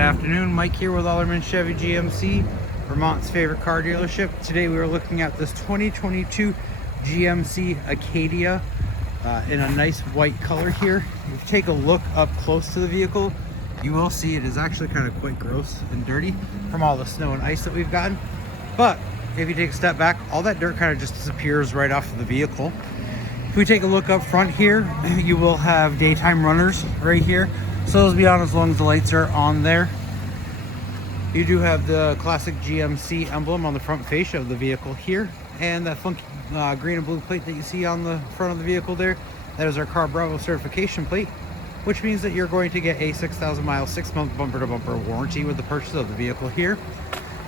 afternoon, Mike here with Alderman Chevy GMC, Vermont's favorite car dealership. Today we are looking at this 2022 GMC Acadia in a nice white color here. If you take a look up close to the vehicle, you will see it is actually kind of quite gross and dirty from all the snow and ice that we've gotten. But if you take a step back, all that dirt kind of just disappears right off of the vehicle. If we take a look up front here, you will have daytime runners right here. So those will be on as long as the lights are on there. You do have the classic GMC emblem on the front fascia of the vehicle here, and that funky green and blue plate that you see on the front of the vehicle there, that is our Car Bravo certification plate, which means that you're going to get a 6,000 mile, 6-month bumper to bumper warranty with the purchase of the vehicle here.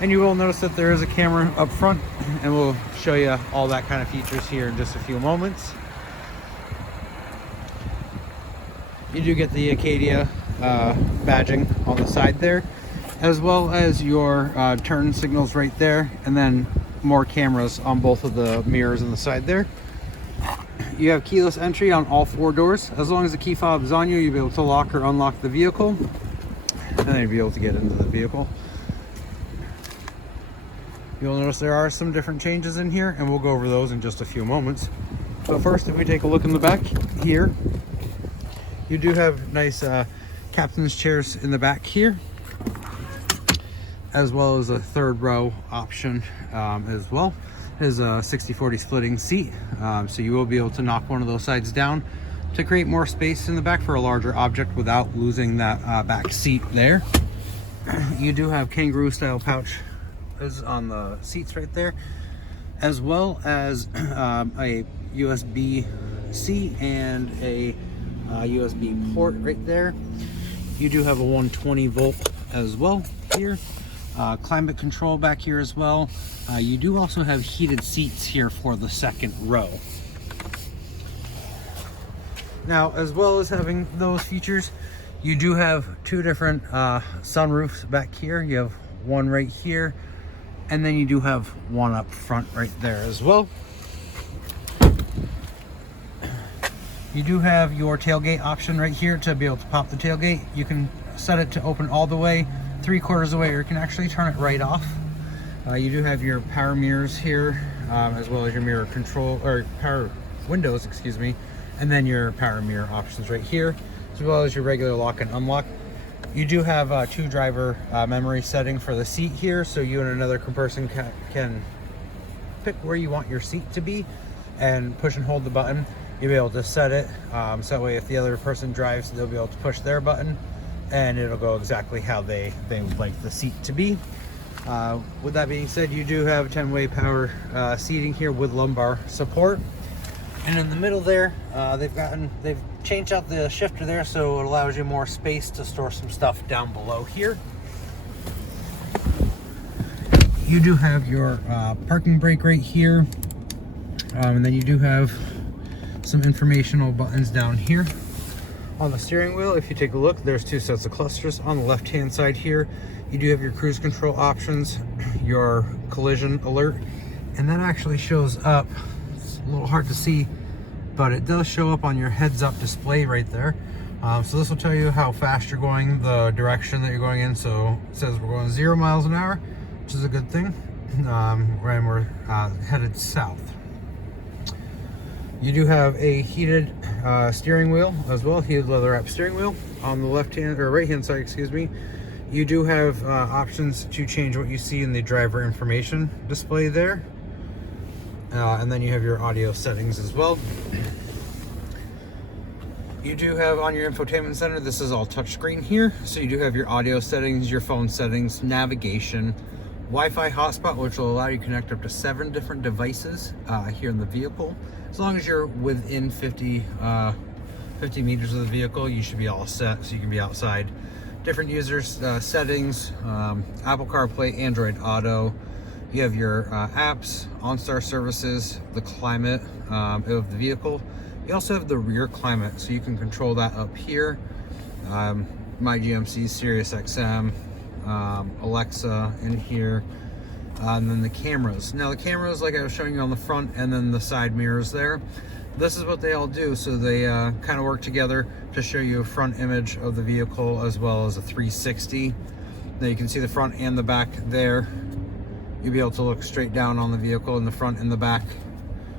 And you will notice that there is a camera up front, and we'll show you all that kind of features here in just a few moments. You do get the Acadia badging on the side there, as well as your turn signals right there, and then more cameras on both of the mirrors on the side there. You have keyless entry on all 4 doors. As long as the key fob is on you, you'll be able to lock or unlock the vehicle, and then you'll be able to get into the vehicle. You'll notice there are some different changes in here, and we'll go over those in just a few moments. But first, if we take a look in the back here, you do have nice captain's chairs in the back here, as well as a 3rd row option as well. It is a 60/40 splitting seat, so you will be able to knock one of those sides down to create more space in the back for a larger object without losing that back seat there. You do have kangaroo style pouch on the seats right there, as well as a USB-C and a USB port right there. You do have a 120 volt as well here. Climate control back here as well. You do also have heated seats here for the 2nd row. Now, as well as having those features, you do have 2 different sunroofs back here. You have one right here, and then you do have one up front right there as well. You do have your tailgate option right here to be able to pop the tailgate. You can set it to open all the way, 3/4 away, or you can actually turn it right off. You do have your power mirrors here, as well as your mirror control, or power windows, excuse me, and then your power mirror options right here, as well as your regular lock and unlock. You do have 2 driver memory setting for the seat here, so you and another person can pick where you want your seat to be and push and hold the button. You'll be able to set it, so that way if the other person drives, they'll be able to push their button and it'll go exactly how they would like the seat to be. With that being said, you do have 10-way power seating here with lumbar support. And in the middle there, they've changed out the shifter there, so it allows you more space to store some stuff down below here. You do have your parking brake right here, and then you do have some informational buttons down here. On the steering wheel, if you take a look, there's 2 sets of clusters. On the left hand side here, you do have your cruise control options, your collision alert, and that actually shows up. It's a little hard to see, but it does show up on your heads-up display right there. So this will tell you how fast you're going, the direction that you're going in. So it says we're going 0 miles an hour, which is a good thing, and we're headed south. You do have a heated steering wheel as well, heated leather wrap steering wheel. On the left hand or right hand side, excuse me, you do have options to change what you see in the driver information display there. And then you have your audio settings as well. You do have on your infotainment center, this is all touchscreen here. So you do have your audio settings, your phone settings, navigation, Wi-Fi hotspot, which will allow you to connect up to 7 different devices here in the vehicle. As long as you're within 50 meters of the vehicle, you should be all set, so you can be outside. Different users settings, Apple CarPlay, Android Auto. You have your apps, OnStar services, the climate of the vehicle. You also have the rear climate, so you can control that up here. My GMC, Sirius XM, Alexa in here, and then the cameras. Now the cameras, like I was showing you on the front, and then the side mirrors there, this is what they all do. So they kind of work together to show you a front image of the vehicle as well as a 360. Now you can see the front and the back there. You'll be able to look straight down on the vehicle in the front and the back.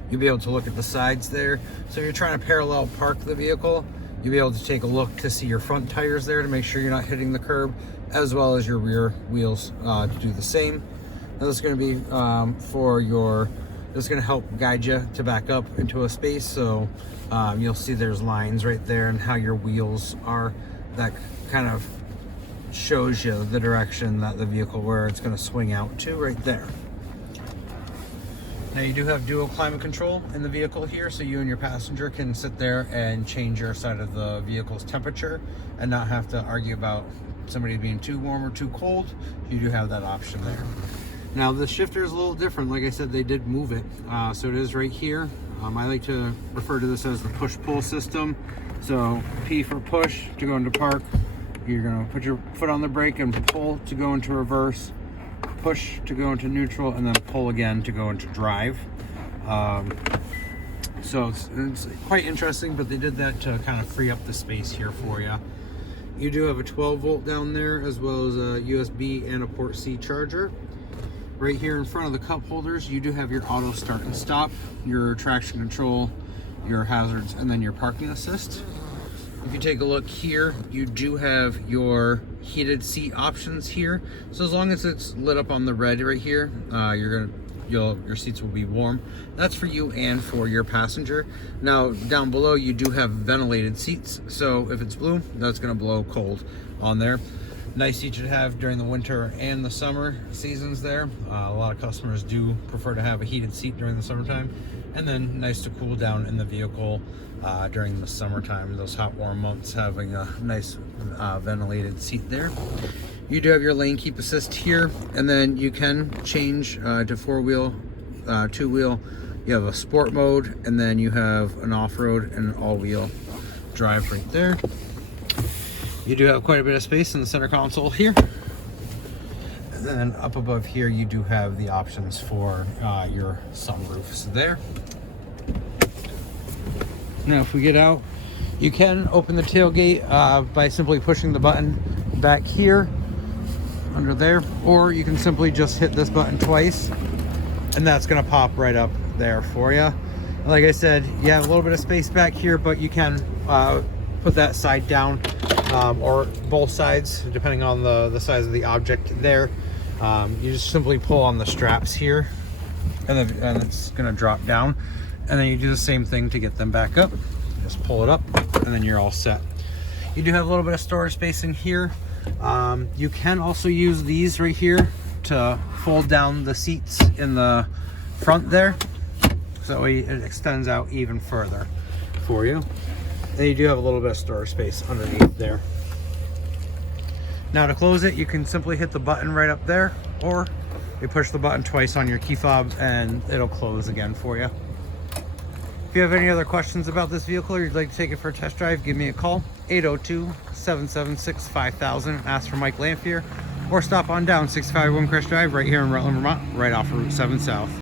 You'll be able to look at the sides there. So if you're trying to parallel park the vehicle, you'll be able to take a look to see your front tires there to make sure you're not hitting the curb, as well as your rear wheels to do the same. Now this is going to be this is going to help guide you to back up into a space. So you'll see there's lines right there and how your wheels are. That kind of shows you the direction that the vehicle, where it's going to swing out to right there. Now you do have dual climate control in the vehicle here, so you and your passenger can sit there and change your side of the vehicle's temperature and not have to argue about somebody being too warm or too cold. You do have that option there. Now the shifter is a little different. Like I said, they did move it. So it is right here. I like to refer to this as the push-pull system. So P for push to go into park. You're gonna put your foot on the brake and pull to go into reverse. Push to go into neutral, and then pull again to go into drive. So it's quite interesting, but they did that to kind of free up the space here for you. You do have a 12 volt down there, as well as a USB and a port C charger. Right here in front of the cup holders, you do have your auto start and stop, your traction control, your hazards, and then your parking assist. If you take a look here, you do have your heated seat options here. So as long as it's lit up on the red right here, your seats will be warm. That's for you and for your passenger. Now down below, you do have ventilated seats. So if it's blue, that's gonna blow cold on there. Nice seat to have during the winter and the summer seasons there. A lot of customers do prefer to have a heated seat during the summertime, and then nice to cool down in the vehicle during the summertime, those hot warm months, having a nice ventilated seat there. You do have your lane keep assist here, and then you can change to 4-wheel, 2-wheel. You have a sport mode, and then you have an off-road and an all-wheel drive right there. You do have quite a bit of space in the center console here. And then up above here, you do have the options for your sunroofs there. Now if we get out, you can open the tailgate by simply pushing the button back here under there, or you can simply just hit this button twice and that's going to pop right up there for you. Like I said, you have a little bit of space back here, but you can put that side down, or both sides depending on the size of the object there. You just simply pull on the straps here, and it's going to drop down, and then you do the same thing to get them back up. Just pull it up, and then you're all set. You do have a little bit of storage space in here. You can also use these right here to fold down the seats in the front there, so it extends out even further for you. And you do have a little bit of storage space underneath there. Now to close it, you can simply hit the button right up there, or you push the button twice on your key fob and it'll close again for you. If you have any other questions about this vehicle, or you'd like to take it for a test drive, give me a call, 802-776-5000. Ask for Mike Lamphere, or stop on down 651 Crest Drive right here in Rutland, Vermont, right off of Route 7 South.